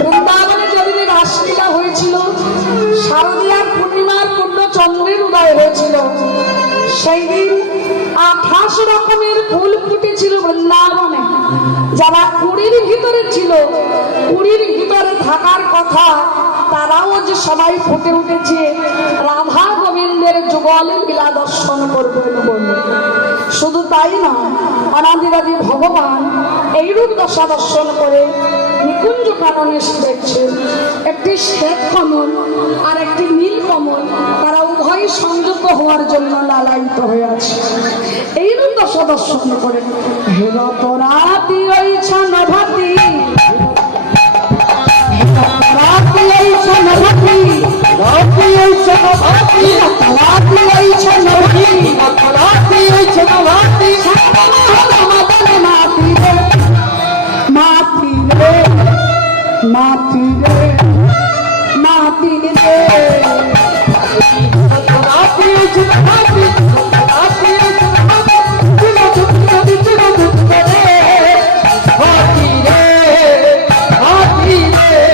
বৃন্দাবনে যেদিন রাসলীলা হয়েছিল, শারদীয়ার পূর্ণিমার পূর্ণ চন্দ্রের উদয় হয়েছিল, সেই দিন 28 রকমের ফুল ফুটেছিল বৃন্দাবনে। যারা কুড়ির ভিতরে ছিল, কুড়ির ভিতরে থাকার কথা, তারাও যে সবাই ফুটে উঠেছে রাধা গোবিন্দের যুগল লীলা দর্শন করবেন বলে। শুধু তাই না, অনাদিরাদি ভগবান এইরূপ দশা দর্শন করে নিকুঞ্জ কাননে এসে দেখছেন একটি শ্বেত কমল আর একটি নীল কমল, তারা উভয় সংযুক্ত হওয়ার জন্য লালায়িত হয়ে আছে। এইরূপ দশা দর্শন করে হেরতরাতি ওইছা নভাতি, রাতি ওইছা নভাতি, রাতি ওইছা নভাতি, রাতি ওইছা নভাতি, রাতি ওইছা নভাতি, মাতি রে, মাতি রে, মাতি রে, মাতি রে, রাতি ওইছা নভাতি,